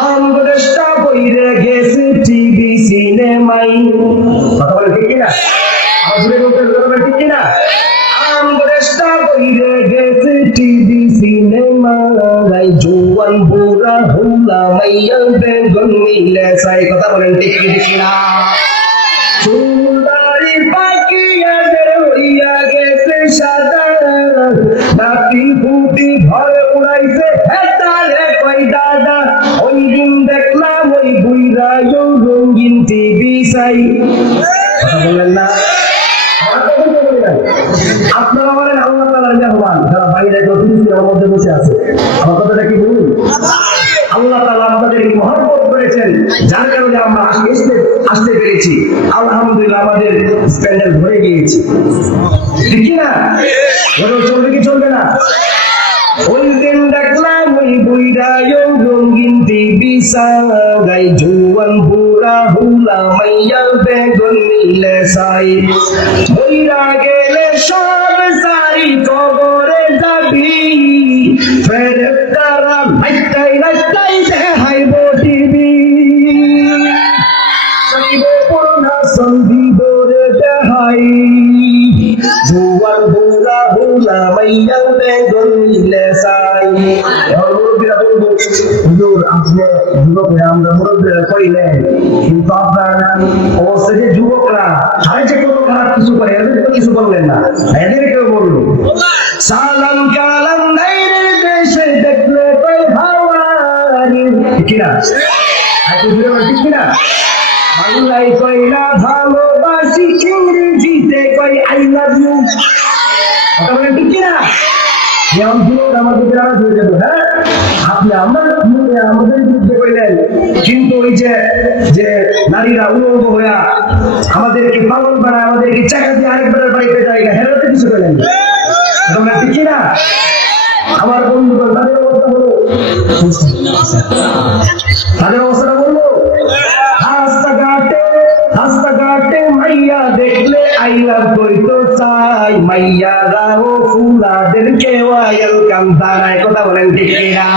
আমগোষ্টা বইরে গেছে টিভি সিনেমাই, কথা বলে ঠিক কিনা? আমার বলতে ঠিক কিনা? আমগোষ্টা বইরে গেছে টিভি সিনেমাই, জোয়ান বুড়া হুলা মাইয়া বেগুন মিলে সাই, কথা বলেন ঠিক কিনা? সুন্দরী পাখিয়াদের হইয়া গেছে সাদা, নাতি পুতি ভরে উড়াইছে হেতারে কই দাদা, ওই দিন দেখলাম ওই বুইরায়ও রঙিন টিভি চাই, কথা বললেন না? আপনারা বলেন আল্লাহ তাআলার মেহমান, যারা বাইরে গতির মধ্যে বসে আছে, আমার কথাটা কি বলুন? আল্লাহ তাআলা আমাদেরকে মহব্বত করেছেন, যার কারণে আমরা আসতে পেরেছি। আলহামদুলিল্লাহ, আমাদের স্ট্যান্ডার্ড হয়ে গিয়েছে, ঠিক না? চলবে কি চলবে না? ওই দিন দেখলাম ওই বুইরায়ও রঙিন টিভি সাই, জোয়ান বুড়া হুলা মাইয়া বেগুন মিলে সাই, বইরা গেলে সব সাই কবরে যাবি, ফেরেশতারা নাইতাই নাইতাই দেখাইব টিভি, সাইব পুরোনা সন্ধিব রে দেখাই, জোয়ান বুড়া হুলা মাইয়া বেগুন মিলে সাই। মুরব্বীরা বলবো, হুজুর আপনি যুবক হয়ে আমরা মুরব্বীরা কইলেন, কিন্তু আপনার অবস্থা যে যুবকরা আরে যে কত খারাপ কিছু করে, এদের তো কিছু বললেন না, এদের কেউ বললো সালাম কালাম নাই রে দেশে দেখলে কই হাওয়ানি, কিনা? ঠিক কিনা? বাংলায় কইলা ভালোবাসি, ইংরেজিতে কই আই লাভ ইউ, কথা বলেন ঠিক কিনা? যেমন আমাদের গ্রামে হয়ে যেত, হ্যাঁ আপনি আমাদের বিরুদ্ধে কইলেন, কিন্তু ওই যে নারীরা উলঙ্গ হইয়া আমাদেরকে পালন বানায়, আমাদেরকে চাকা দিয়ে আরেকবারের বাড়িতে জায়গা হেরাতে কিছু কইলেন, তোমরা ঠিক কিনা? আমার বন্ধুগণ তাদের অবস্থা বলো, তাদের অবস্থাটা বলবো। রাস্তাঘাটে মাইয়া দেখলে আইলাম কইতো চাই, মাইয়া রাও ফুলাদেরকে ওয়েলকাম জানায়, কথা বলেন ঠিক কিনা?